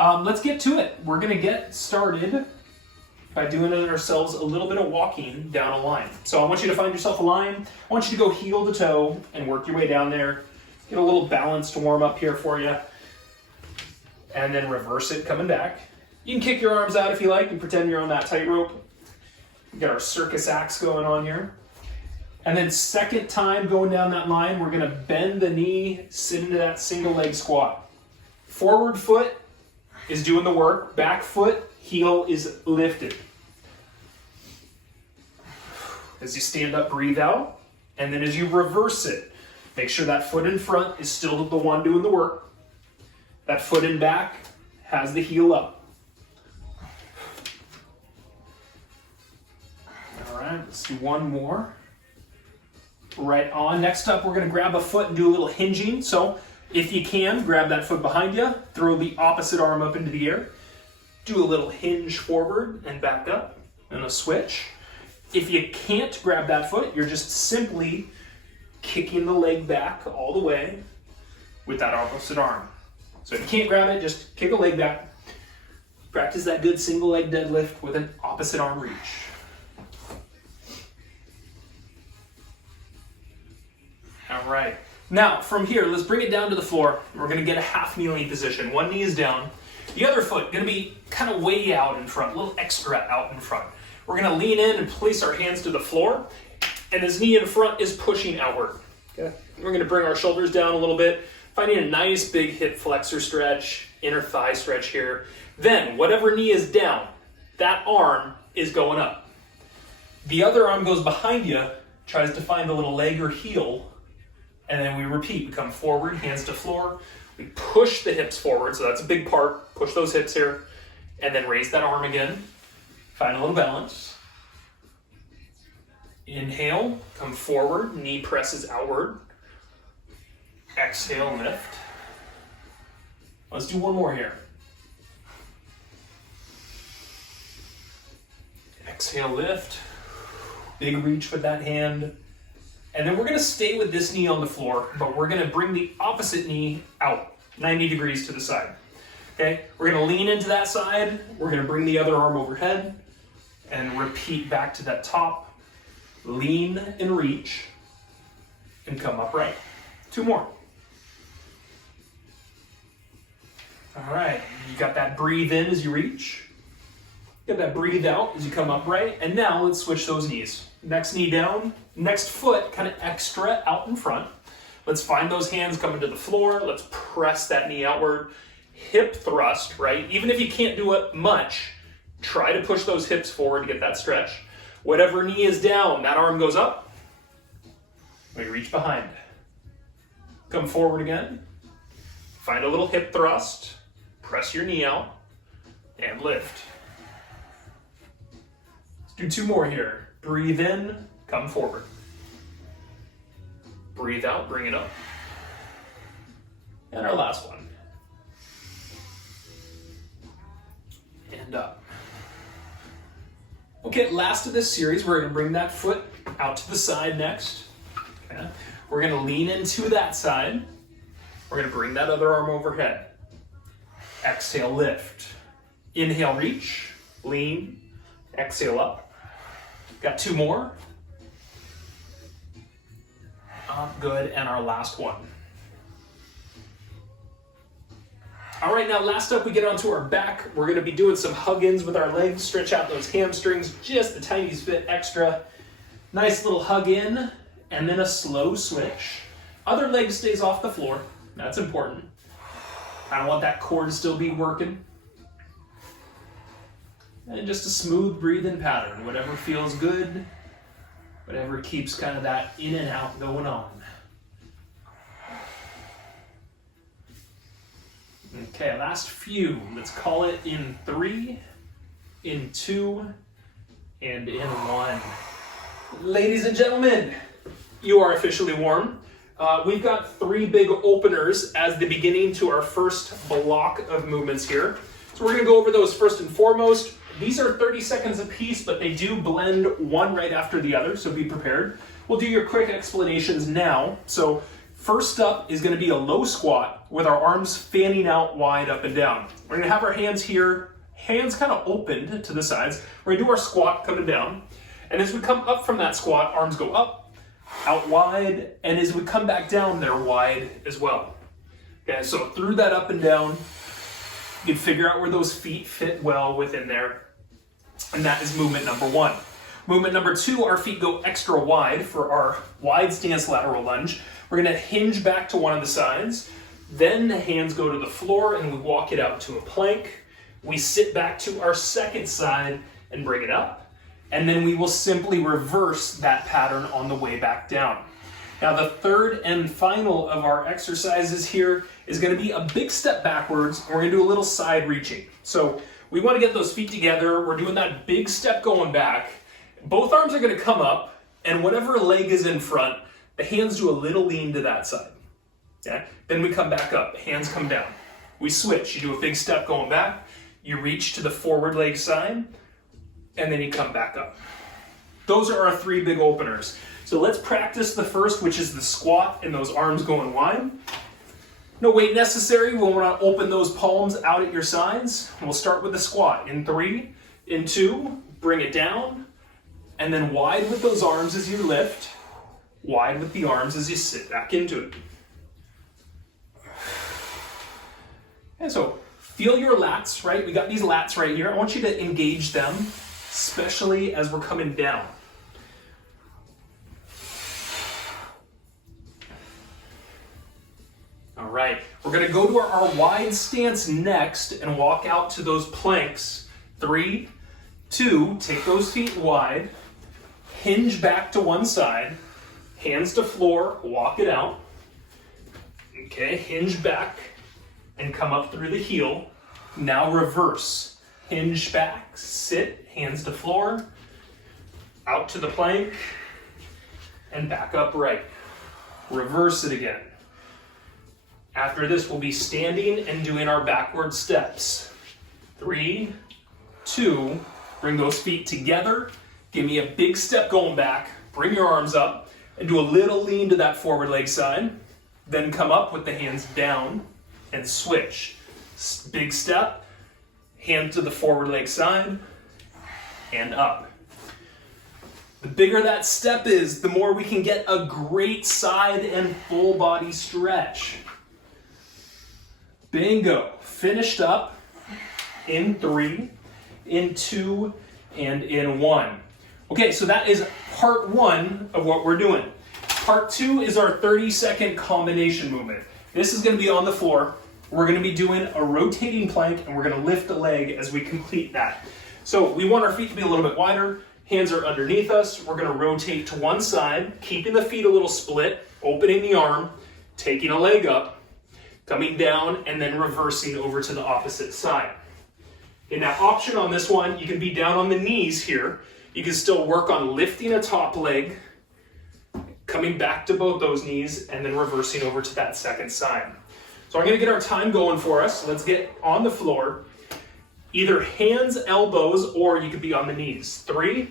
Let's get to it. We're gonna get started by doing it ourselves a little bit of walking down a line. So I want you to find yourself a line. I want you to go heel to toe and work your way down there. Get a little balance to warm up here for you. And then reverse it coming back. You can kick your arms out if you like and pretend you're on that tightrope. We got our circus axe going on here. And then second time going down that line, we're gonna bend the knee, sit into that single leg squat. Forward foot is doing the work, back foot, heel is lifted. As you stand up, breathe out, and then as you reverse it, make sure that foot in front is still the one doing the work. That foot in back has the heel up. All right, let's do one more. Right on. Next up, we're going to grab a foot and do a little hinging. So if you can, grab that foot behind you, throw the opposite arm up into the air, do a little hinge forward and back up, and a switch. If you can't grab that foot, you're just simply kicking the leg back all the way with that opposite arm. So if you can't grab it, just kick a leg back. Practice that good single leg deadlift with an opposite arm reach. All right. Now, from here, let's bring it down to the floor. We're going to get a half kneeling position. One knee is down. The other foot going to be kind of way out in front, a little extra out in front. We're going to lean in and place our hands to the floor, and this knee in front is pushing outward. Okay. We're going to bring our shoulders down a little bit, finding a nice big hip flexor stretch, inner thigh stretch here. Then, whatever knee is down, that arm is going up. The other arm goes behind you, tries to find a little leg or heel, and then we repeat. We come forward, hands to floor. We push the hips forward, so that's a big part. Push those hips here, and then raise that arm again. Find a little balance. Inhale, come forward, knee presses outward. Exhale, lift. Let's do one more here. Exhale, lift. Big reach with that hand. And then we're going to stay with this knee on the floor, but we're going to bring the opposite knee out, 90 degrees to the side. Okay, we're going to lean into that side. We're going to bring the other arm overhead and repeat back to that top. Lean and reach and come upright. Two more. All right, you got that breathe in as you reach. You got that breathe out as you come upright. And now let's switch those knees. Next knee down, next foot kind of extra out in front. Let's find those hands coming to the floor. Let's press that knee outward. Hip thrust, right? Even if you can't do it much, try to push those hips forward to get that stretch. Whatever knee is down, that arm goes up. We reach behind. Come forward again. Find a little hip thrust. Press your knee out and lift. Let's do two more here. Breathe in, come forward. Breathe out, bring it up. And our last one. And up. Okay, last of this series, we're going to bring that foot out to the side next. Okay. We're going to lean into that side. We're going to bring that other arm overhead. Exhale, lift. Inhale, reach. Lean. Exhale, up. Got two more. Good, and our last one. All right, now last up we get onto our back. We're gonna be doing some hug-ins with our legs, stretch out those hamstrings, just the tiniest bit extra. Nice little hug in, and then a slow switch. Other leg stays off the floor, that's important. I don't want that core to still be working. And just a smooth breathing pattern, whatever feels good, whatever keeps kind of that in and out going on. Okay, last few. Let's call it in 3, in 2, and in 1. Ladies and gentlemen, you are officially warm. We've got 3 big openers as the beginning to our first block of movements here. So we're gonna go over those first and foremost. These are 30 seconds apiece, but they do blend one right after the other, so be prepared. We'll do your quick explanations now. So First up is going to be a low squat with our arms fanning out wide up and down. We're going to have our hands here, hands kind of opened to the sides. We're going to do our squat coming down. And as we come up from that squat, arms go up, out wide, and as we come back down, they're wide as well. Okay, so through that up and down, you can figure out where those feet fit well within there. And that is movement number one. Movement number two, our feet go extra wide for our wide stance lateral lunge. We're going to hinge back to one of the sides. Then the hands go to the floor and we walk it out to a plank. We sit back to our second side and bring it up. And then we will simply reverse that pattern on the way back down. Now the third and final of our exercises here is going to be a big step backwards, and we're going to do a little side reaching. So we want to get those feet together. We're doing that big step going back. Both arms are going to come up, and whatever leg is in front, the hands do a little lean to that side. Yeah? Then we come back up, hands come down. We switch. You do a big step going back, you reach to the forward leg side, and then you come back up. Those are our three big openers. So let's practice the first, which is the squat and those arms going wide. No weight necessary. We'll want to open those palms out at your sides. We'll start with the squat. In 3, in 2, bring it down, and then wide with those arms as you lift, wide with the arms as you sit back into it. And so feel your lats, right? We got these lats right here. I want you to engage them, especially as we're coming down. All right, we're gonna go to our wide stance next and walk out to those planks. 3, 2, take those feet wide, hinge back to one side, hands to floor, walk it out. Okay, hinge back and come up through the heel. Now reverse, hinge back, sit, hands to floor, out to the plank, and back upright. Reverse it again. After this, we'll be standing and doing our backward steps. 3, 2, bring those feet together. Give me a big step going back. Bring your arms up and do a little lean to that forward leg side. Then come up with the hands down and switch. Big step, hand to the forward leg side, and up. The bigger that step is, the more we can get a great side and full body stretch. Bingo. Finished up in 3, in 2, and in 1. Okay, so that is part 1 of what we're doing. Part 2 is our 30-second combination movement. This is going to be on the floor. We're going to be doing a rotating plank, and we're going to lift the leg as we complete that. So we want our feet to be a little bit wider. Hands are underneath us. We're going to rotate to one side, keeping the feet a little split, opening the arm, taking a leg up, coming down, and then reversing over to the opposite side. In that option on this one, you can be down on the knees here. You can still work on lifting a top leg, coming back to both those knees, and then reversing over to that second side. So I'm going to get our time going for us. Let's get on the floor. Either hands, elbows, or you could be on the knees. 3,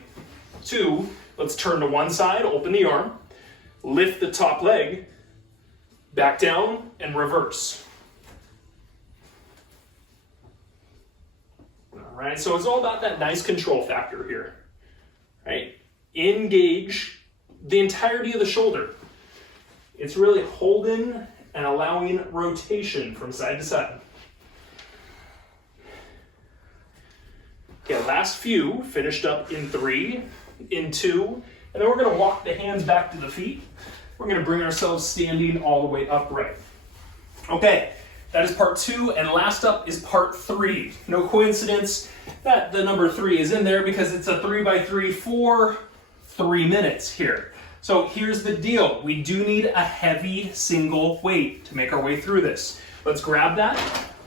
2, let's turn to one side, open the arm, lift the top leg, back down, and reverse. All right, so it's all about that nice control factor here. Right? Engage the entirety of the shoulder. It's really holding and allowing rotation from side to side. Okay, last few finished up in 3, in 2, and then we're going to walk the hands back to the feet. We're going to bring ourselves standing all the way upright. Okay, that is part 2, and last up is part 3. No coincidence that the number 3 is in there because it's a 3x3 for 3 minutes here. So here's the deal. We do need a heavy single weight to make our way through this. Let's grab that.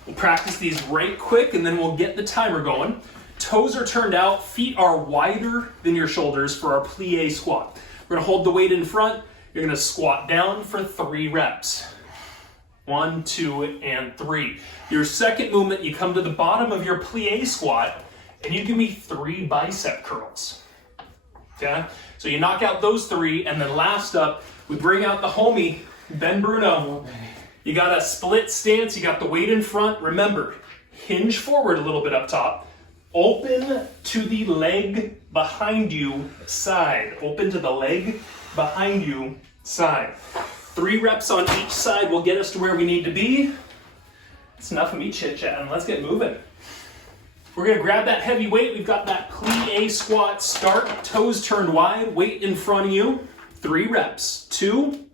We'll practice these right quick, and then we'll get the timer going. Toes are turned out, feet are wider than your shoulders for our plie squat. We're going to hold the weight in front. You're going to squat down for 3 reps. 1, 2, and 3. Your second movement, you come to the bottom of your plie squat, and you give me 3 bicep curls. Okay? So you knock out those 3, and then last up, we bring out the homie, Then Bruno, you got a split stance, you got the weight in front. Remember, hinge forward a little bit up top. Open to the leg behind you side. Open to the leg behind you side. 3 reps on each side will get us to where we need to be. It's enough of me chit-chatting. Let's get moving. We're going to grab that heavy weight. We've got that plie squat start. Toes turned wide. Weight in front of you. 3 reps. 2,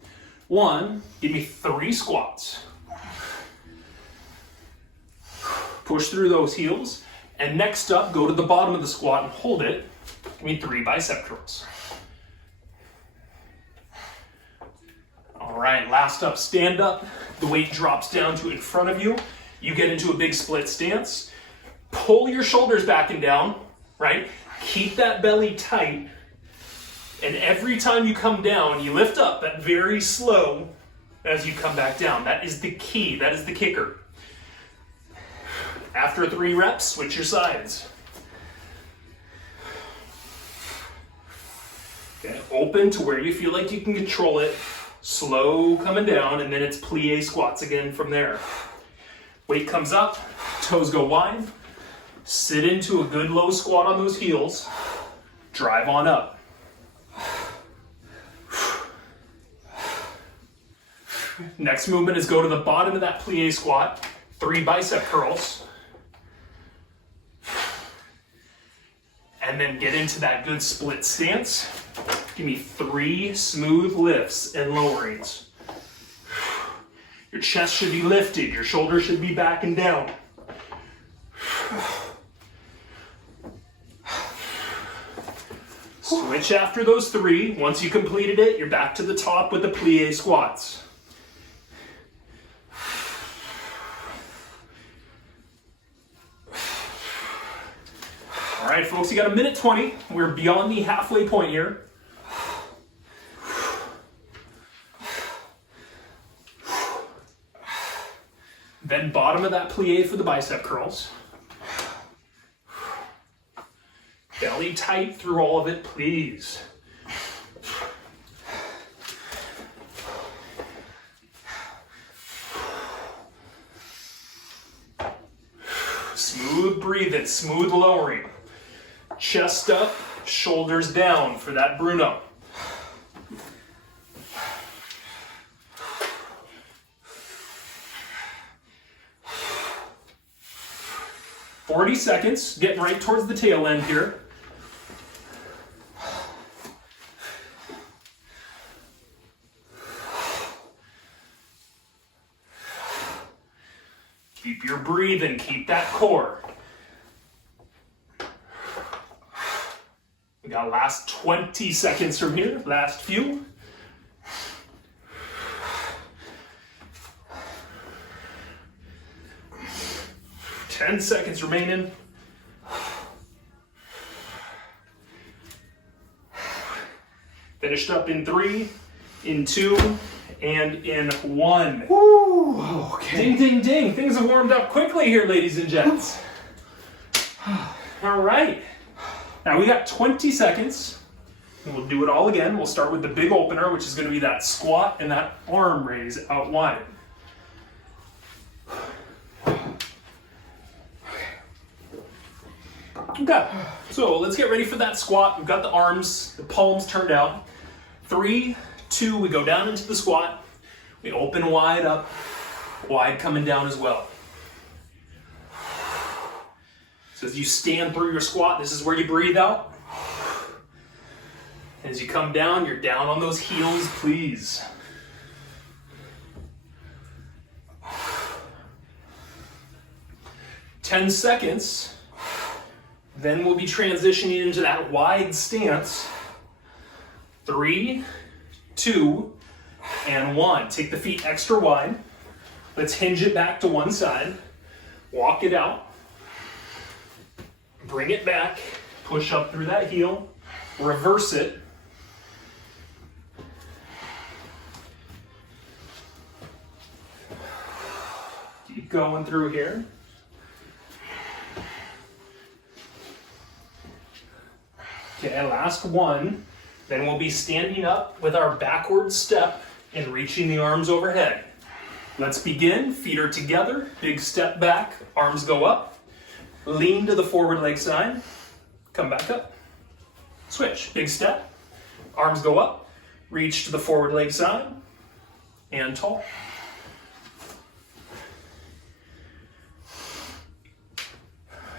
1. Give me 3 squats. Push through those heels. And next up, go to the bottom of the squat and hold it. Give me 3 bicep curls. All right, last up, stand up. The weight drops down to in front of you. You get into a big split stance. Pull your shoulders back and down, right? Keep that belly tight. And every time you come down, you lift up, but very slow as you come back down. That is the key, that is the kicker. After 3 reps, switch your sides. Okay, open to where you feel like you can control it. Slow coming down, and then it's plie squats again from there. Weight comes up, toes go wide. Sit into a good low squat on those heels. Drive on up. Next movement is go to the bottom of that plie squat. 3 bicep curls. And then get into that good split stance. Give me 3 smooth lifts and lowerings. Your chest should be lifted. Your shoulders should be back and down. Switch after those 3. Once you completed it, you're back to the top with the plie squats. All right, folks, you got 1:20. We're beyond the halfway point here. Then bottom of that plie for the bicep curls. Belly tight through all of it, please. Smooth breathing, smooth lowering. Chest up, shoulders down for that Bruno. "40 seconds, getting right towards the tail end here. Keep your breathing, keep that core. We got last 20 seconds from here, last few. Ten seconds remaining. Finished up in 3, in 2, and in 1. Woo, okay. Ding, ding, ding. Things have warmed up quickly here, ladies and gents. All right. Now we got 20 seconds. And we'll do it all again. We'll start with the big opener, which is going to be that squat and that arm raise out wide. Okay, so let's get ready for that squat. We've got the arms, the palms turned out. 3, 2, we go down into the squat. We open wide up, wide coming down as well. So as you stand through your squat, this is where you breathe out. As you come down, you're down on those heels, please. "10 seconds. Then we'll be transitioning into that wide stance. 3, 2, and 1. Take the feet extra wide. Let's hinge it back to one side. Walk it out. Bring it back. Push up through that heel. Reverse it. Keep going through here. Okay, last one. Then we'll be standing up with our backward step and reaching the arms overhead. Let's begin. Feet are together. Big step back. Arms go up. Lean to the forward leg side. Come back up. Switch. Big step. Arms go up. Reach to the forward leg side. And tall.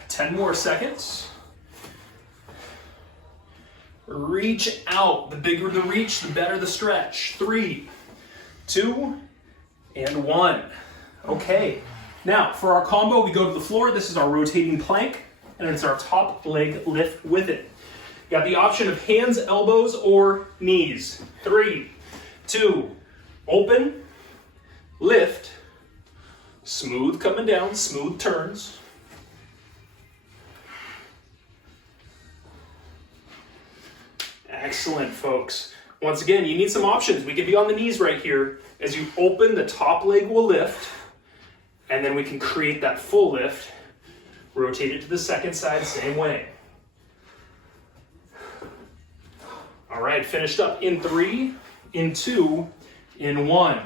Ten more seconds. Reach out. The bigger the reach, the better the stretch. 3, 2, and 1. Okay. Now, for our combo, we go to the floor. This is our rotating plank, and it's our top leg lift with it. You got the option of hands, elbows, or knees. 3, 2, open, lift, smooth coming down, smooth turns. Excellent, folks. Once again, you need some options. We can be on the knees right here. As you open, the top leg will lift, and then we can create that full lift. Rotate it to the second side, same way. All right, finished up in 3, in 2, in 1.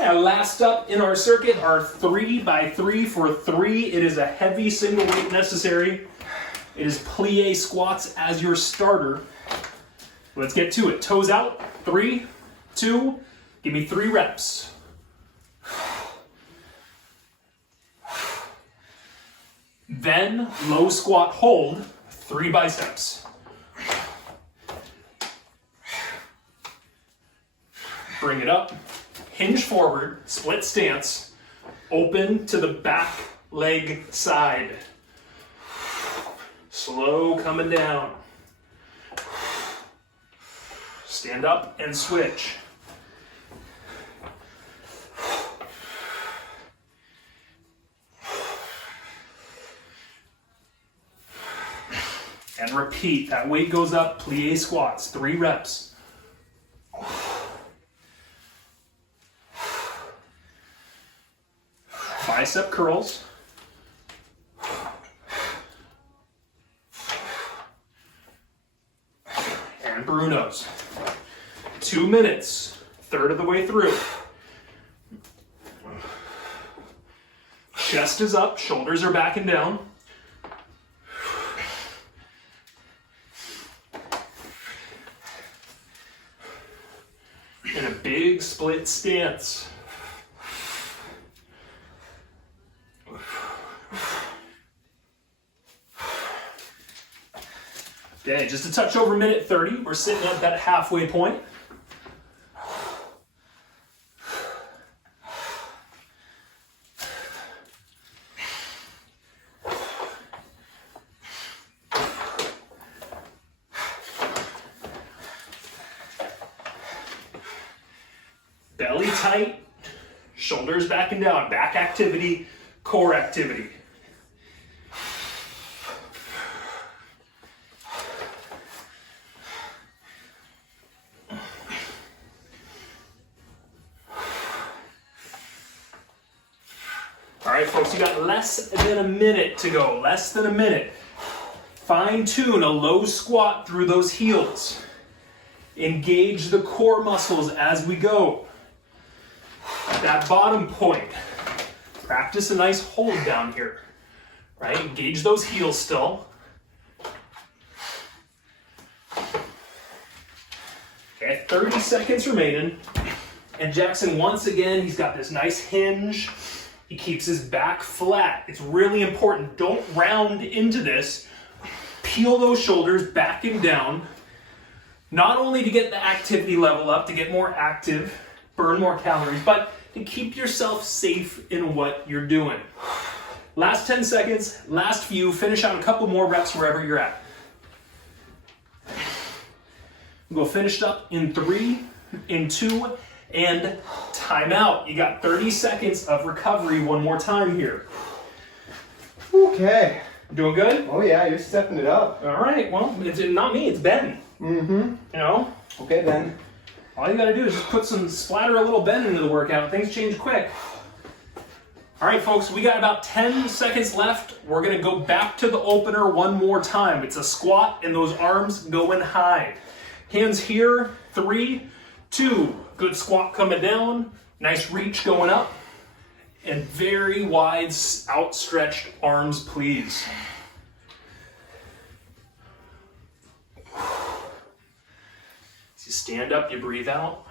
And last up in our circuit, our 3x3 for 3. It is a heavy single weight necessary. It is plie squats as your starter. Let's get to it. Toes out. 3, 2, give me 3 reps. Then low squat hold, 3 biceps. Bring it up, hinge forward, split stance, open to the back leg side. Slow coming down. Stand up and switch. And repeat. That weight goes up. Plie squats. 3 reps. Bicep curls. And Brunos. 2 minutes. Third of the way through. Chest is up. Shoulders are back and down. In a big split stance. Okay, just a touch over minute 30. We're sitting at that halfway point. Belly tight, shoulders back and down, back activity, core activity. All right, folks, you got less than a minute to go, less than a minute. Fine tune a low squat through those heels. Engage the core muscles as we go. That bottom point, practice a nice hold down here, right? Engage those heels still. Okay, 30 seconds remaining. And Jackson, once again, he's got this nice hinge. He keeps his back flat. It's really important. Don't round into this. Peel those shoulders back and down. Not only to get the activity level up, to get more active, burn more calories, but to keep yourself safe in what you're doing. Last 10 seconds, last few, finish out a couple more reps wherever you're at. We'll go finished up in 3, in 2, and timeout. You got 30 seconds of recovery one more time here. Okay. Doing good? Oh yeah, you're stepping it up. All right, well, it's not me, it's Ben. Mm-hmm. You know? Okay then. All you gotta do is just put some, splatter a little Ben into the workout. Things change quick. All right, folks, we got about 10 seconds left. We're gonna go back to the opener one more time. It's a squat and those arms going high. Hands here, 3, 2. Good squat coming down. Nice reach going up. And very wide outstretched arms, please. As you stand up, you breathe out.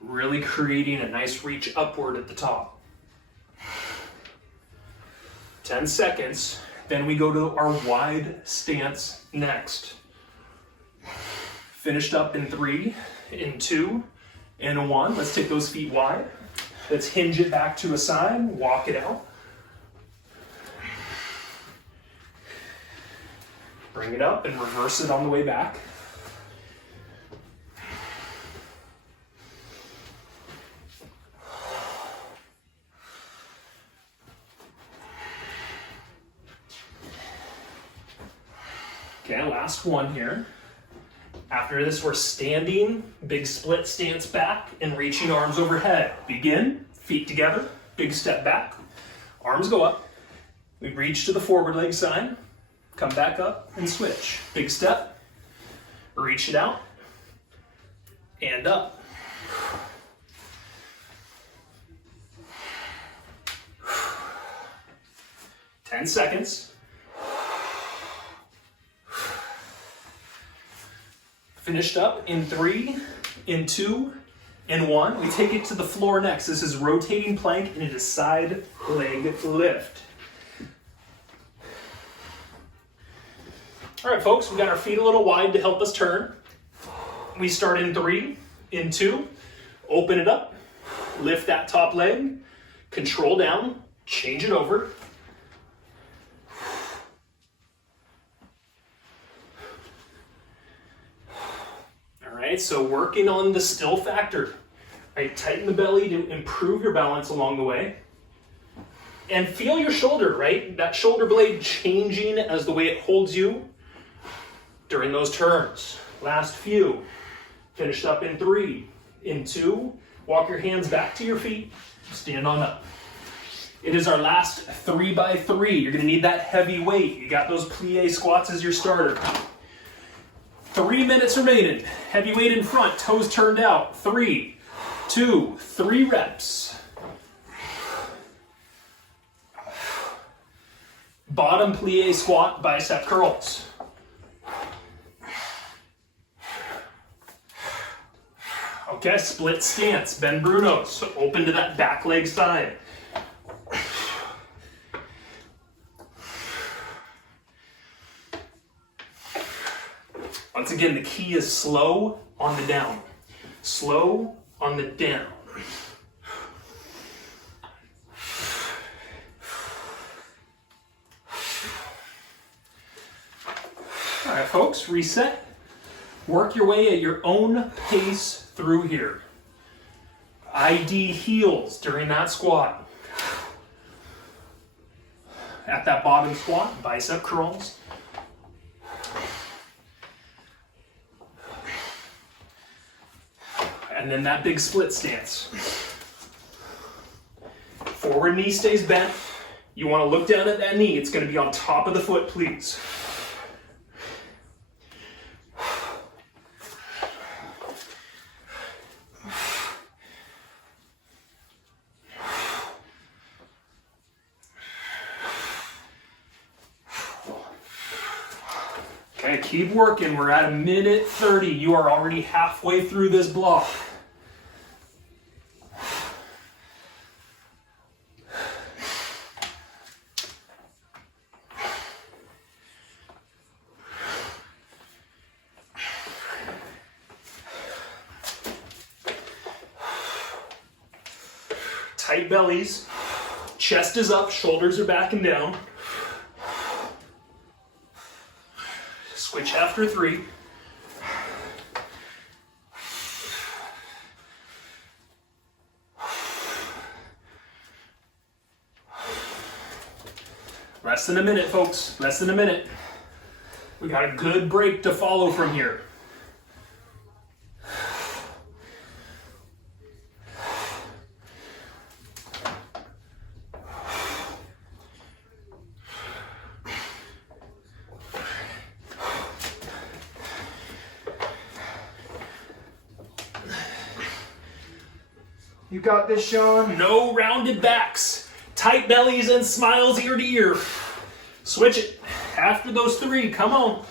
Really creating a nice reach upward at the top. 10 seconds. Then we go to our wide stance next. Finished up in 3, in 2, in 1. Let's take those feet wide. Let's hinge it back to a side, walk it out. Bring it up and reverse it on the way back. Okay, last one here. After this, we're standing, big split stance back, and reaching arms overhead. Begin, feet together, big step back, arms go up. We reach to the forward leg side, come back up and switch. Big step, reach it out, and up. Ten seconds. Finished up in 3, in 2, in 1. We take it to the floor next. This is rotating plank and it is side leg lift. All right, folks, we got our feet a little wide to help us turn. We start in 3, in 2, open it up, lift that top leg, control down, change it over. Right, so working on the still factor. Right, tighten the belly to improve your balance along the way. And feel your shoulder, right? That shoulder blade changing as the way it holds you during those turns. Last few. Finished up in 3, in 2. Walk your hands back to your feet. Stand on up. It is our last 3x3. You're gonna need that heavy weight. You got those plie squats as your starter. 3 minutes remaining. Heavy weight in front, toes turned out. 3, 2, 3 reps. Bottom plie squat, bicep curls. Okay, split stance, bend Bruno. So open to that back leg side. Once again, the key is slow on the down. Slow on the down. All right, folks, reset. Work your way at your own pace through here. ID heels during that squat. At that bottom squat, bicep curls. And then that big split stance. Forward knee stays bent. You want to look down at that knee. It's going to be on top of the foot, please. Okay, keep working. We're at 1:30. You are already halfway through this block. Tight bellies, chest is up, shoulders are back and down. Switch after 3. Less than a minute, folks, less than a minute. We got a good break to follow from here. You got this, Sean. No rounded backs. Tight bellies and smiles ear to ear. Switch it. After those 3, come on.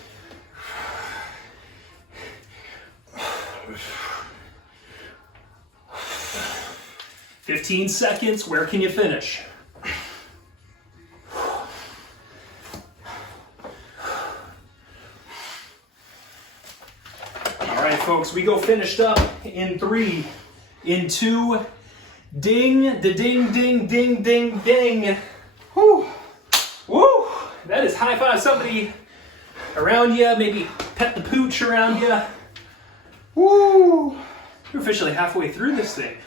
"15 seconds, where can you finish?" All right, folks, we go finished up in 3, in 2, ding, da ding, ding, ding, ding, ding. Whew. Woo! That is high five somebody around you, maybe pet the pooch around you. Woo! You're officially halfway through this thing.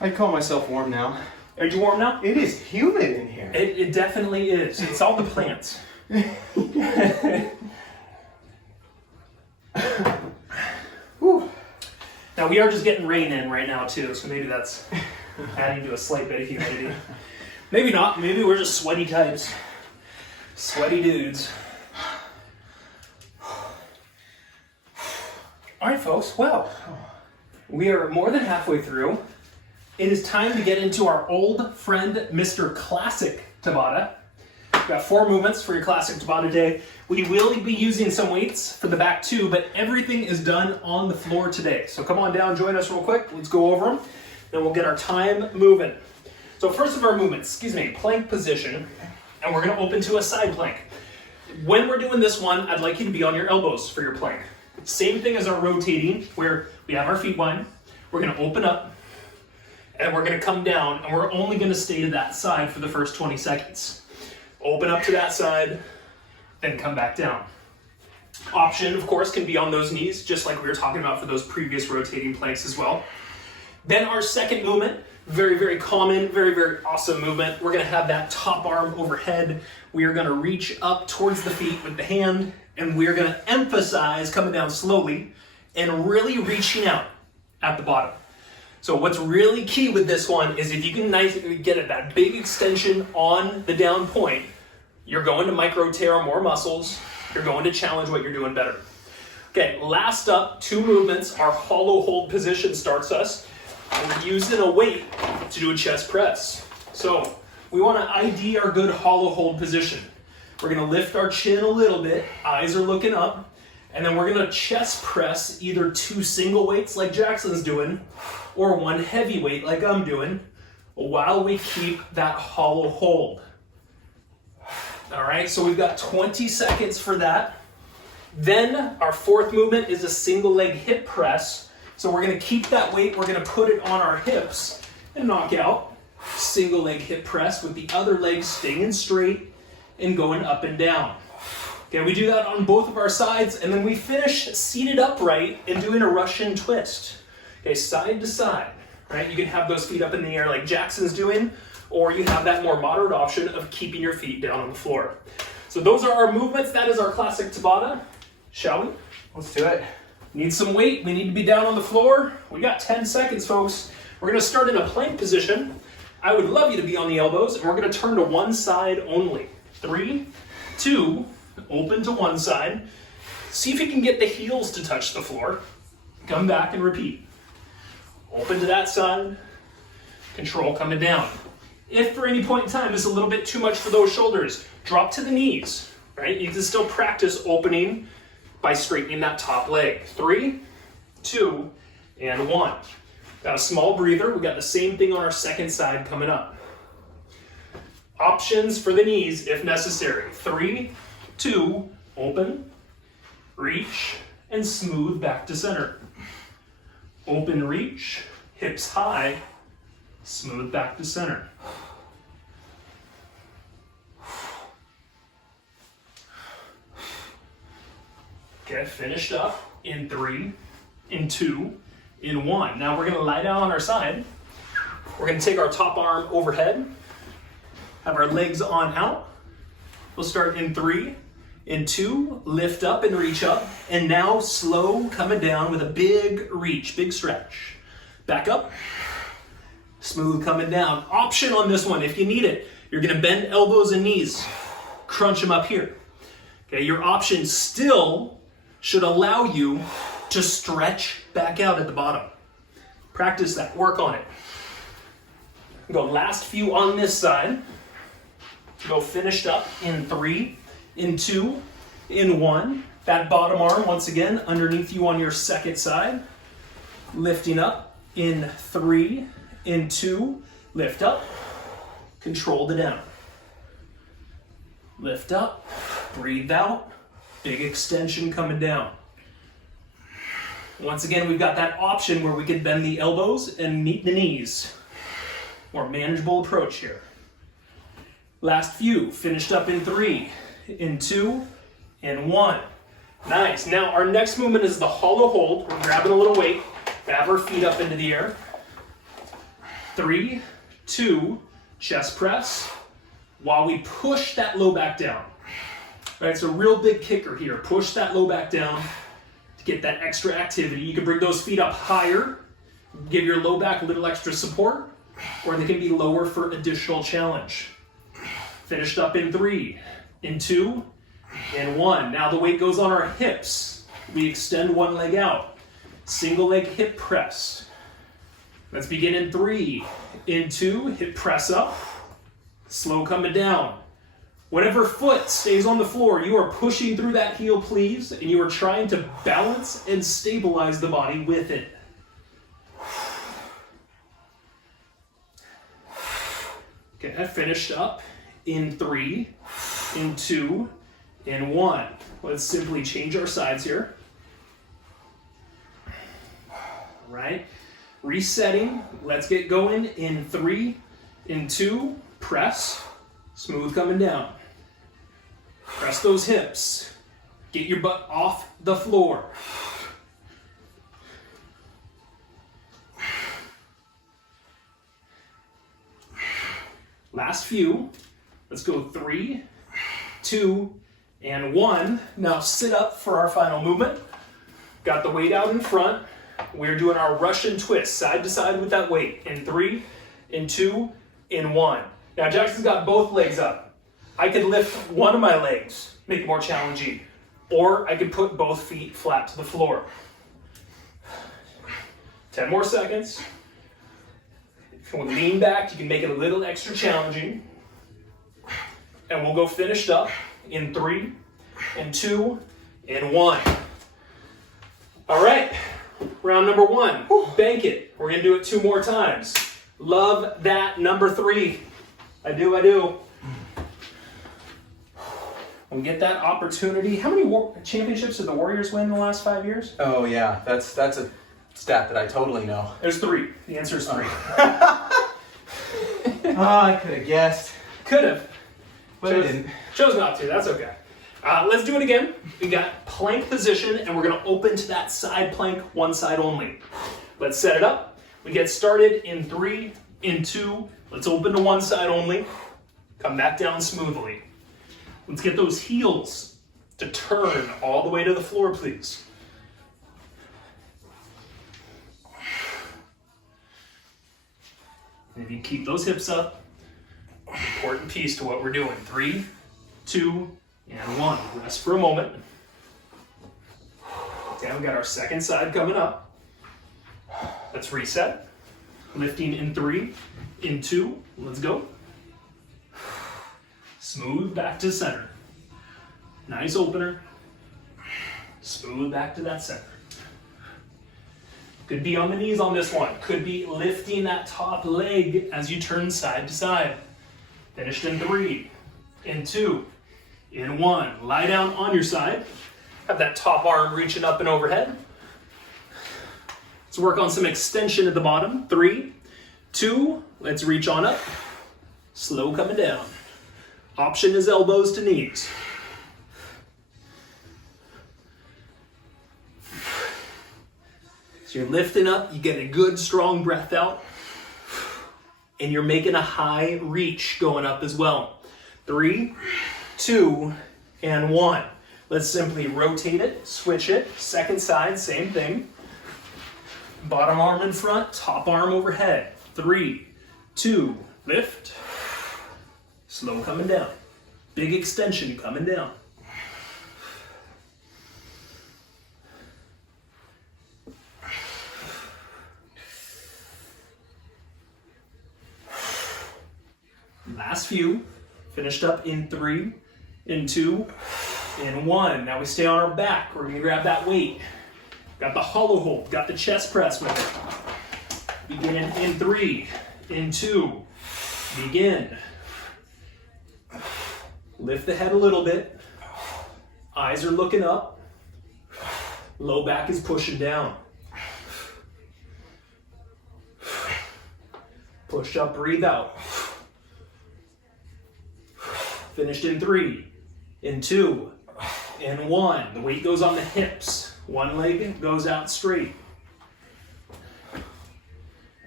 I call myself warm now. Are you warm now? It is humid in here. It definitely is. It's all the plants. Whew. Now we are just getting rain in right now too, so maybe that's adding to a slight bit of humidity. Maybe not. Maybe we're just sweaty types. Sweaty dudes. All right, folks. Well, we are more than halfway through. It is time to get into our old friend, Mr. Classic Tabata. We've got 4 movements for your Classic Tabata day. We will be using some weights for the back too, but everything is done on the floor today. So come on down, join us real quick. Let's go over them. Then we'll get our time moving. So first of our movements, plank position, and we're gonna open to a side plank. When we're doing this one, I'd like you to be on your elbows for your plank. Same thing as our rotating, where we have our feet wide. We're gonna open up, and we're gonna come down, and we're only gonna stay to that side for the first 20 seconds. Open up to that side, then come back down. Option, of course, can be on those knees, just like we were talking about for those previous rotating planks as well. Then our second movement, very, very common, very, very awesome movement. We're gonna have that top arm overhead. We are gonna reach up towards the feet with the hand, and we're gonna emphasize coming down slowly and really reaching out at the bottom. So what's really key with this one is if you can nicely get it, that big extension on the down point, you're going to micro tear more muscles, you're going to challenge what you're doing better. Okay, last up, 2 movements. Our hollow hold position starts us. We're using a weight to do a chest press. So we want to ID our good hollow hold position. We're going to lift our chin a little bit, eyes are looking up, and then we're going to chest press either 2 single weights like Jackson's doing, or 1 heavy weight like I'm doing, while we keep that hollow hold. All right, so we've got 20 seconds for that. Then our 4th movement is a single leg hip press. So we're gonna keep that weight, we're gonna put it on our hips and knock out. Single leg hip press with the other leg staying straight and going up and down. Okay, we do that on both of our sides, and then we finish seated upright and doing a Russian twist. Okay, side to side, right? You can have those feet up in the air like Jackson's doing, or you have that more moderate option of keeping your feet down on the floor. So those are our movements. That is our classic Tabata. Shall we? Let's do it. Need some weight. We need to be down on the floor. We got 10 seconds, folks. We're gonna start in a plank position. I would love you to be on the elbows, and we're gonna turn to one side only. 3, 2, open to one side. See if you can get the heels to touch the floor. Come back and repeat. Open to that side. Control coming down. If for any point in time it's a little bit too much for those shoulders, drop to the knees, right? You can still practice opening by straightening that top leg. 3, 2, and 1. Got a small breather. We got the same thing on our second side coming up. Options for the knees if necessary. 3, 2, open, reach, and smooth back to center. Open, reach, hips high, smooth back to center. Okay, finished up in 3, in 2, in 1. Now we're gonna lie down on our side. We're gonna take our top arm overhead, have our legs on out. We'll start in 3, in 2, lift up and reach up, and now slow coming down with a big reach, big stretch. Back up, smooth coming down. Option on this one, if you need it, you're gonna bend elbows and knees, crunch them up here. Okay, your option still should allow you to stretch back out at the bottom. Practice that, work on it. Go last few on this side. Go finished up in 3, in 2, in 1. That bottom arm, once again, underneath you on your second side. Lifting up in 3, in 2, lift up, control the down. Lift up, breathe out, big extension coming down. Once again, we've got that option where we can bend the elbows and meet the knees. More manageable approach here. Last few, finished up in 3, in 2, in 1. Nice. Now our next movement is the hollow hold. We're grabbing a little weight, have our feet up into the air. 3, 2, chest press, while we push that low back down. All right, it's a real big kicker here. Push that low back down to get that extra activity. You can bring those feet up higher, give your low back a little extra support, or they can be lower for additional challenge. Finished up in 3, in 2, in 1. Now the weight goes on our hips. We extend one leg out. Single leg hip press. Let's begin in 3, in 2, hip press up. Slow coming down. Whatever foot stays on the floor, you are pushing through that heel, please, and you are trying to balance and stabilize the body with it. Okay, I finished up in 3, in 2, in 1. Let's simply change our sides here. All right, resetting. Let's get going in 3, in 2, press, smooth coming down. Press those hips. Get your butt off the floor. Last few. Let's go 3, 2, and 1. Now sit up for our final movement. Got the weight out in front. We're doing our Russian twist, side to side with that weight. In 3, in 2, in 1. Now Jackson's got both legs up. I could lift one of my legs, make it more challenging. Or I could put both feet flat to the floor. 10 more seconds. If you want to lean back, you can make it a little extra challenging. And we'll go finished up in 3, in 2, in 1. All right, round number 1, bank it. We're gonna do it 2 more times. Love that number 3. I do. When we get that opportunity, how many championships did the Warriors win in the last 5 years? Oh yeah, that's a stat that I totally know. There's 3. The answer is 3. I could have guessed. Could have. But I didn't. Chose not to, that's okay. Let's do it again. We got plank position, and we're gonna open to that side plank, one side only. Let's set it up. We get started in 3, in 2. Let's open to one side only. Come back down smoothly. Let's get those heels to turn all the way to the floor, please. And if you keep those hips up, important piece to what we're doing. 3, 2, and 1. Rest for a moment. Okay, we got our second side coming up. Let's reset. Lifting in 3, in 2. Let's go. Smooth back to center. Nice opener. Smooth back to that center. Could be on the knees on this one. Could be lifting that top leg as you turn side to side. Finished in 3, in 2, in 1. Lie down on your side. Have that top arm reaching up and overhead. Let's work on some extension at the bottom. 3, 2, let's reach on up. Slow coming down. Option is elbows to knees. So you're lifting up, you get a good strong breath out, and you're making a high reach going up as well. 3, 2, and 1. Let's simply rotate it, switch it. Second side, same thing. Bottom arm in front, top arm overhead. 3, 2, lift. Slow coming down. Big extension coming down. few. Finished up in 3, in 2, in 1. Now we stay on our back. We're gonna grab that weight. Got the hollow hold, got the chest press with it. Begin in 3, in 2, begin. Lift the head a little bit. Eyes are looking up. Low back is pushing down. Push up, breathe out. Finished in 3, in 2, in 1. The weight goes on the hips. One leg goes out straight.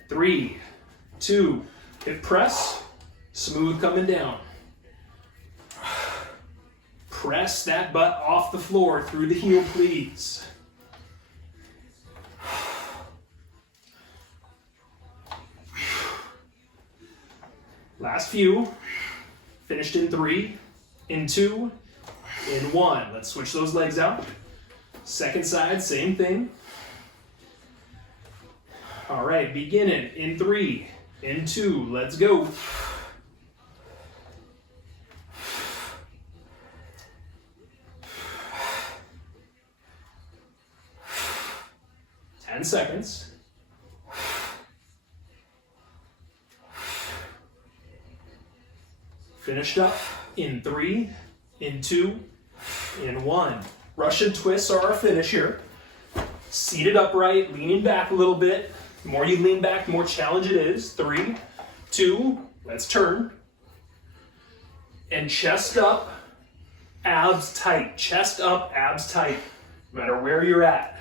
3, 2, hip press, smooth coming down. Press that butt off the floor through the heel, please. Last few. Finished in 3, in 2, in 1. Let's switch those legs out. Second side, same thing. All right, beginning in 3, in 2, let's go. Seconds. Finished up in 3, in 2, in 1. Russian twists are our finish here. Seated upright, leaning back a little bit. The more you lean back, the more challenge it is. 3, 2, let's turn. And chest up, abs tight. Chest up, abs tight. No matter where you're at.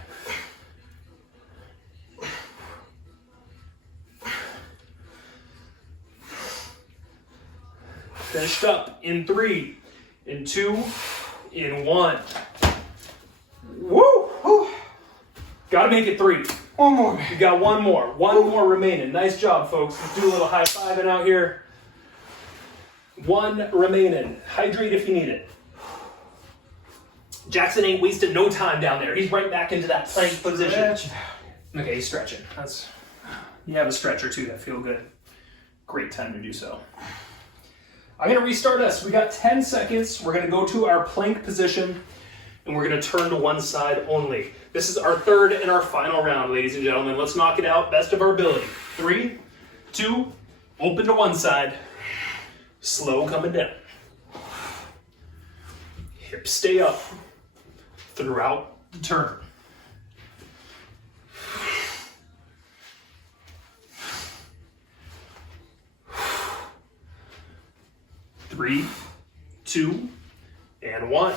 Finished up in 3, in 2, in 1. Woo! Woo. Gotta make it 3. One more. You got one more. One more remaining. Nice job, folks. Let's do a little high fiving out here. 1 remaining. Hydrate if you need it. Jackson ain't wasting no time down there. He's right back into that plank position. Stretch. Okay, he's stretching. You have a stretch or two that feel good. Great time to do so. I'm going to restart us. We got 10 seconds. We're going to go to our plank position, and we're going to turn to one side only. This is our third and our final round, ladies and gentlemen. Let's knock it out, best of our ability. 3, 2, open to one side. Slow coming down. Hips stay up throughout the turn. Three, 2, and 1.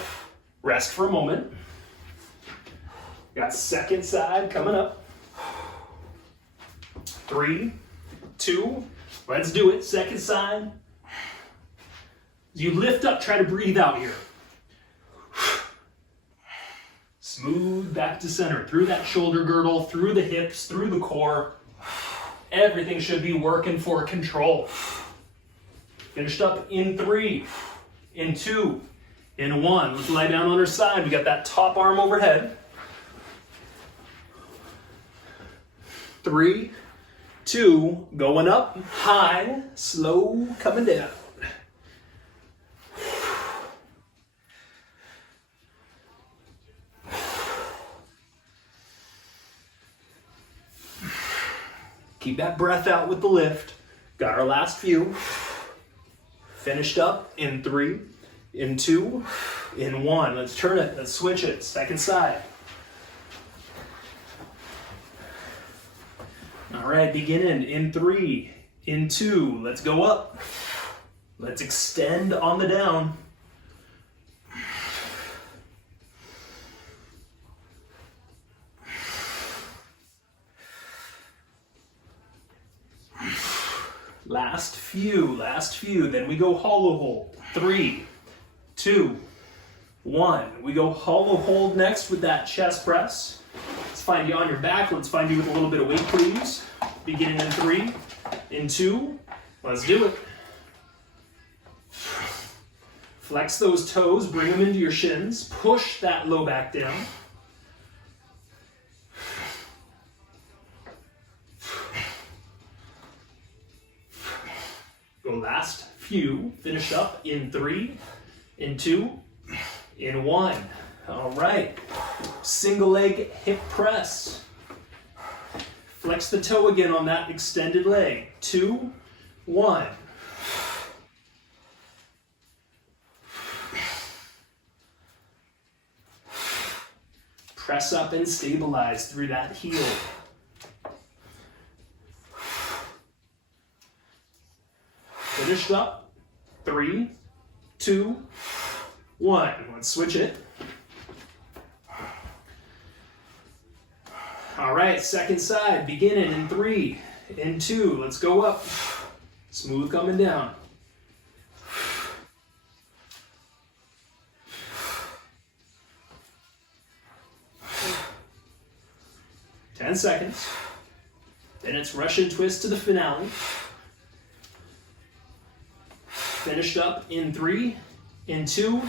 Rest for a moment. Got second side coming up. 3, 2, let's do it. Second side. As you lift up, try to breathe out here. Smooth back to center, through that shoulder girdle, through the hips, through the core. Everything should be working for control. Finished up in 3, in 2, in 1. Let's lie down on our side. We got that top arm overhead. 3, 2, going up, high, slow, coming down. Keep that breath out with the lift. Got our last few. Finished up in 3, in 2, in 1. Let's turn it, let's switch it. Second side. All right, beginning in 3, in 2. Let's go up. Let's extend on the down. Last few, then we go hollow hold. 3, 2, 1. We go hollow hold next with that chest press. Let's find you on your back. Let's find you with a little bit of weight, please. Beginning in 3, in 2. Let's do it. Flex those toes, bring them into your shins. Push that low back down. Go last few. Finish up in 3, in 2, in 1. All right. Single leg hip press. Flex the toe again on that extended leg. 2, 1. Press up and stabilize through that heel. Finished up. 3, 2, 1. Let's switch it. All right, second side, beginning in 3, in 2. Let's go up. Smooth coming down. Ten seconds. Then it's Russian twist to the finale. Finished up in 3, in 2,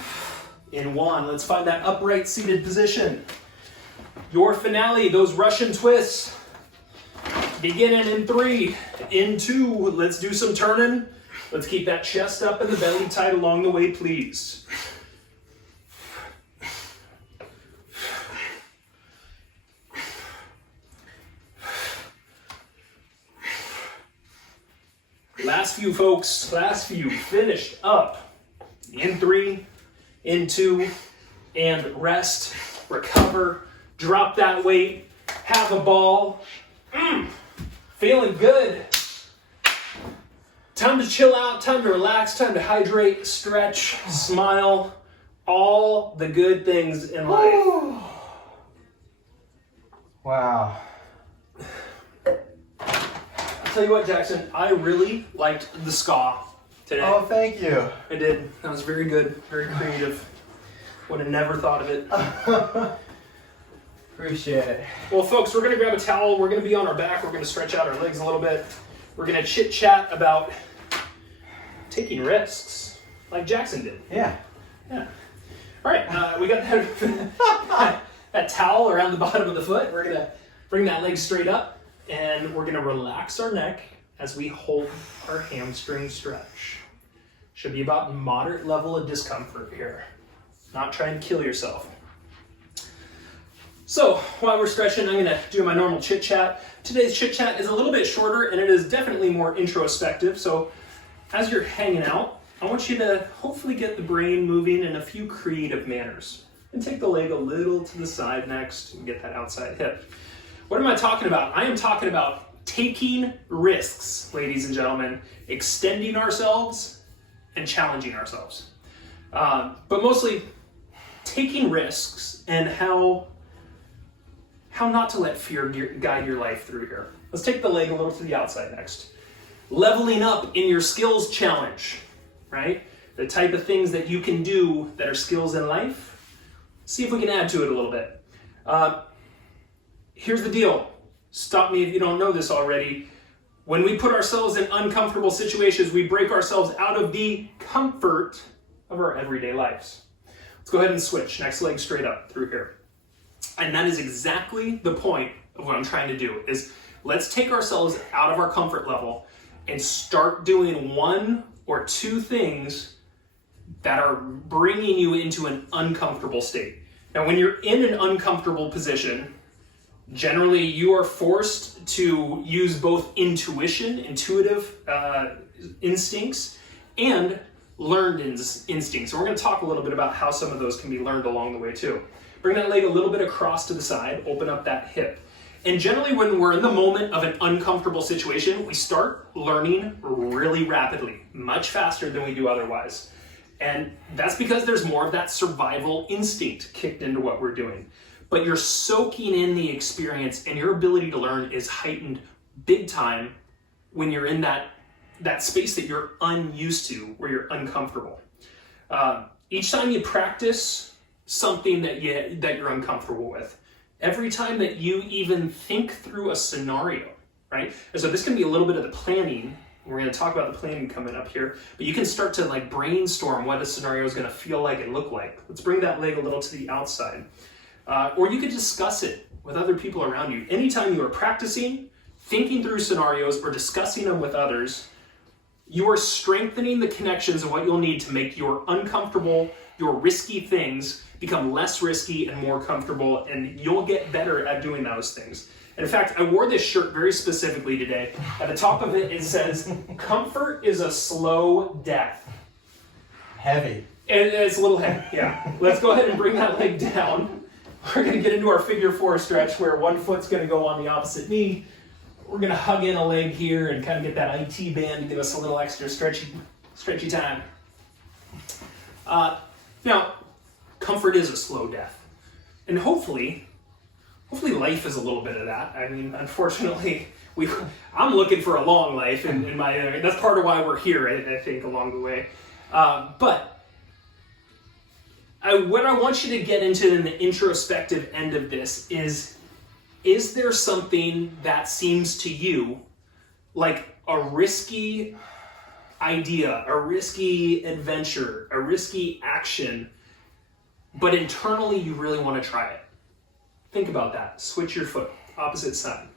in 1. Let's find that upright seated position. Your finale, those Russian twists. Beginning in 3, in 2. Let's do some turning. Let's keep that chest up and the belly tight along the way, please. Last few, folks. Last few. Finished up in 3, in 2, and rest, recover, drop that weight, have a ball. Feeling good. Time to chill out, time to relax, time to hydrate, stretch, smile, all the good things in life. Ooh. Wow. I'll tell you what, Jackson, I really liked the ska today. Oh, thank you. I did. That was very good, very creative. Would have never thought of it. Appreciate it. Well, folks, we're going to grab a towel. We're going to be on our back. We're going to stretch out our legs a little bit. We're going to chit-chat about taking risks, like Jackson did. Yeah. Yeah. All right, we got that towel around the bottom of the foot. We're going to bring that leg straight up, and we're going to relax our neck as we hold our hamstring stretch. Should be about moderate level of discomfort here. Not trying to kill yourself. So while we're stretching, I'm going to do my normal chit chat. Today's chit chat is a little bit shorter and it is definitely more introspective. So as you're hanging out, I want you to hopefully get the brain moving in a few creative manners. And take the leg a little to the side next and get that outside hip. What am I talking about? I am talking about taking risks, ladies and gentlemen, extending ourselves and challenging ourselves. But mostly taking risks and how not to let fear guide your life through here. Let's take the leg a little to the outside next. Leveling up in your skills challenge, right? The type of things that you can do that are skills in life. See if we can add to it a little bit. Here's the deal. Stop me if you don't know this already. When we put ourselves in uncomfortable situations, we break ourselves out of the comfort of our everyday lives. Let's go ahead and switch. Next leg straight up through here. And that is exactly the point of what I'm trying to do, is let's take ourselves out of our comfort level and start doing 1 or 2 things that are bringing you into an uncomfortable state. Now, when you're in an uncomfortable position, generally you are forced to use both intuitive instincts, and learned instincts. So we're going to talk a little bit about how some of those can be learned along the way too. Bring that leg a little bit across to the side, open up that hip. And generally when we're in the moment of an uncomfortable situation, we start learning really rapidly, much faster than we do otherwise. And that's because there's more of that survival instinct kicked into what we're doing. But you're soaking in the experience and your ability to learn is heightened big time when you're in that space that you're unused to, where you're uncomfortable. Each time you practice something that you're uncomfortable with, every time that you even think through a scenario, right? And so this can be a little bit of the planning. We're going to talk about the planning coming up here, but you can start to like brainstorm what a scenario is going to feel like and look like. Let's bring that leg a little to the outside. Or you could discuss it with other people around you. Anytime you are practicing, thinking through scenarios or discussing them with others, You are strengthening the connections of what you'll need to make your uncomfortable, your risky things become less risky and more comfortable, and you'll get better at doing those things. And in fact, I wore this shirt very specifically today. At the top of it, it says, "Comfort is a slow death." Heavy. And it's a little heavy, yeah. Let's go ahead and bring that leg down. We're gonna get into our figure 4 stretch where one foot's gonna go on the opposite knee. We're gonna hug in a leg here and kind of get that IT band to give us a little extra stretchy time. Now, comfort is a slow death. And hopefully life is a little bit of that. I mean, unfortunately, I'm looking for a long life in my, that's part of why we're here, I think, along the way. But what I want you to get into in the introspective end of this is there something that seems to you like a risky idea, a risky adventure, a risky action, but internally you really want to try it? Think about that. Switch your foot, opposite side.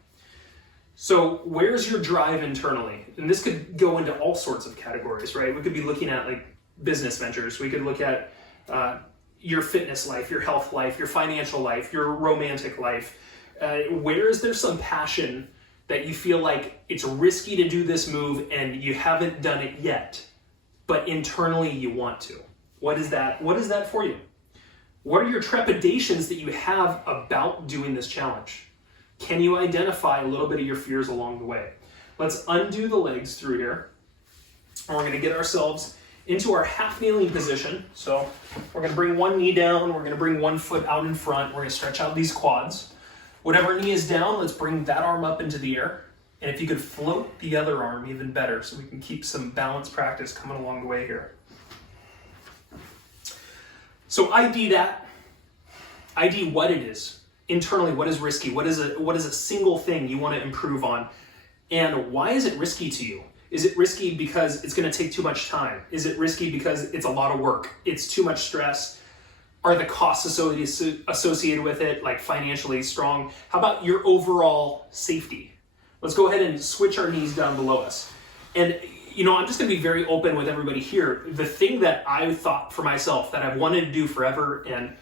So where's your drive internally? And this could go into all sorts of categories, right? We could be looking at like business ventures. We could look at your fitness life, your health life, your financial life, your romantic life. Where is there some passion that you feel like it's risky to do this move and you haven't done it yet, but internally you want to? What is that? What is that for you? What are your trepidations that you have about doing this challenge? Can you identify a little bit of your fears along the way? Let's undo the legs through here. And we're going to get ourselves into our half kneeling position. So we're going to bring one knee down. We're going to bring one foot out in front. We're going to stretch out these quads. Whatever knee is down, let's bring that arm up into the air. And if you could float the other arm, even better, so we can keep some balance practice coming along the way here. So ID that. ID what it is. Internally, what is risky? What is a single thing you want to improve on? And why is it risky to you? Is it risky because it's going to take too much time? Is it risky because it's a lot of work? It's too much stress? Are the costs associated with it, like financially strong? How about your overall safety? Let's go ahead and switch our knees down below us. And I'm just going to be very open with everybody here. The thing that I thought for myself that I've wanted to do forever, and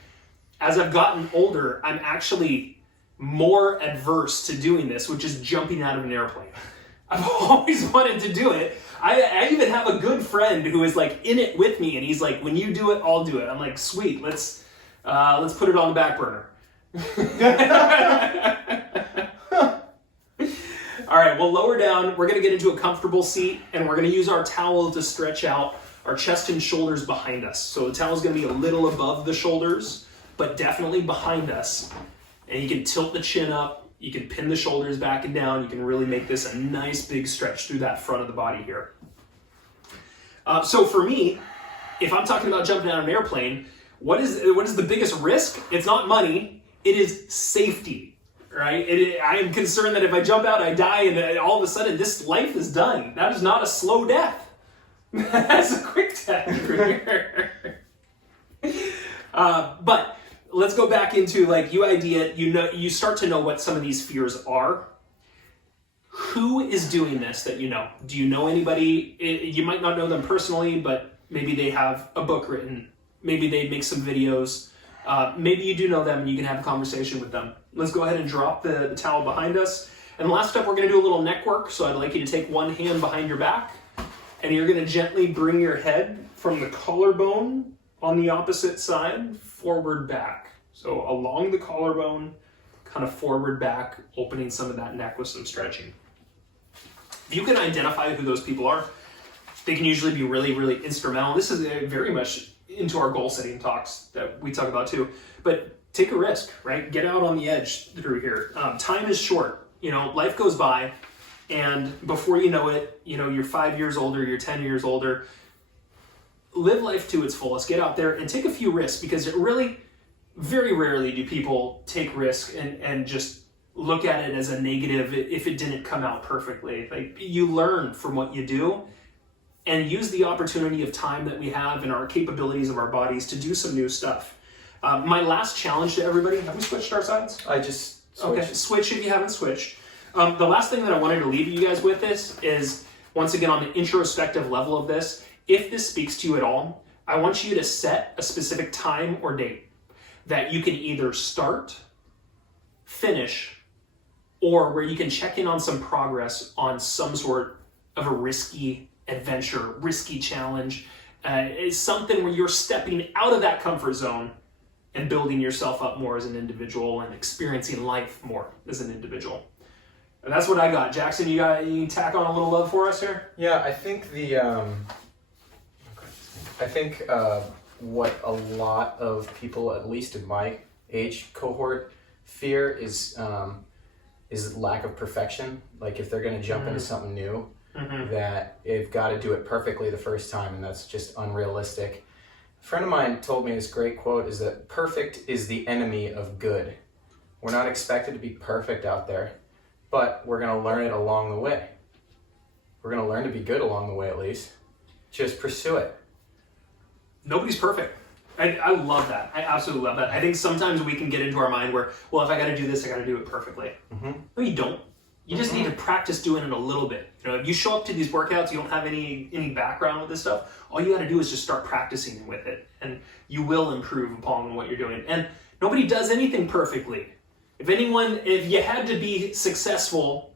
as I've gotten older, I'm actually more adverse to doing this, which is jumping out of an airplane. I've always wanted to do it. I even have a good friend who is like in it with me, and he's like, "When you do it, I'll do it." I'm like, "Sweet, let's put it on the back burner." All right, we'll lower down. We're gonna get into a comfortable seat, and we're gonna use our towel to stretch out our chest and shoulders behind us. So the towel's gonna be a little above the shoulders, but definitely behind us. And you can tilt the chin up. You can pin the shoulders back and down. You can really make this a nice big stretch through that front of the body here. So for me, if I'm talking about jumping out of an airplane, what is the biggest risk? It's not money. It is safety, right? I am concerned that if I jump out, I die, and all of a sudden this life is done. That is not a slow death. That's a quick death for here. But let's go back into you start to know what some of these fears are. Who is doing this that you know? Do you know anybody? You might not know them personally, but maybe they have a book written. Maybe they make some videos. Maybe you do know them and you can have a conversation with them. Let's go ahead and drop the towel behind us. And the last step, we're going to do a little neck work. So I'd like you to take one hand behind your back, and you're going to gently bring your head from the collarbone on the opposite side forward back. So along the collarbone, kind of forward back, opening some of that neck with some stretching. If you can identify who those people are, they can usually be really, really instrumental. This is very much into our goal setting talks that we talk about too. But take a risk, right? Get out on the edge through here. Time is short. Life goes by, and before you know it, you're 5 years older, you're 10 years older. Live life to its fullest. Get out there and take a few risks, because it really, very rarely do people take risk and just look at it as a negative if it didn't come out perfectly. Like, you learn from what you do and use the opportunity of time that we have and our capabilities of our bodies to do some new stuff. My last challenge to everybody, have we switched our sides? I just switched. Okay, switch if you haven't switched. The last thing that I wanted to leave you guys with is once again, on the introspective level of this, if this speaks to you at all, I want you to set a specific time or date that you can either start, finish, or where you can check in on some progress on some sort of a risky adventure, risky challenge. It's something where you're stepping out of that comfort zone and building yourself up more as an individual and experiencing life more as an individual. And that's what I got. Jackson, you can tack on a little love for us here? Yeah, I think what a lot of people, at least in my age cohort, fear is lack of perfection. Like if they're going to jump into something new, that they've got to do it perfectly the first time, and that's just unrealistic. A friend of mine told me this great quote is that perfect is the enemy of good. We're not expected to be perfect out there, but we're going to learn it along the way. We're going to learn to be good along the way, at least. Just pursue it. Nobody's perfect. I love that. I absolutely love that. I think sometimes we can get into our mind where, well, if I got to do this, I got to do it perfectly. No, you don't. You just need to practice doing it a little bit. You know, if you show up to these workouts, you don't have any background with this stuff, all you got to do is just start practicing with it, and you will improve upon what you're doing. And nobody does anything perfectly. If you had to be successful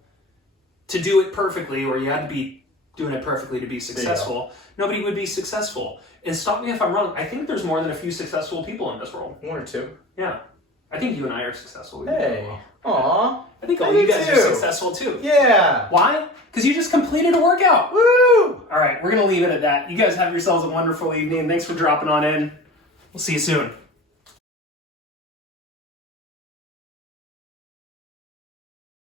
to do it perfectly, or you had to be doing it perfectly to be successful, nobody would be successful. And stop me if I'm wrong, I think there's more than a few successful people in this world. One or two. Yeah. I think you and I are successful. Hey. Aw. I think all you guys are successful too. Yeah. Why? Because you just completed a workout. Woo! All right, we're going to leave it at that. You guys have yourselves a wonderful evening. Thanks for dropping on in. We'll see you soon.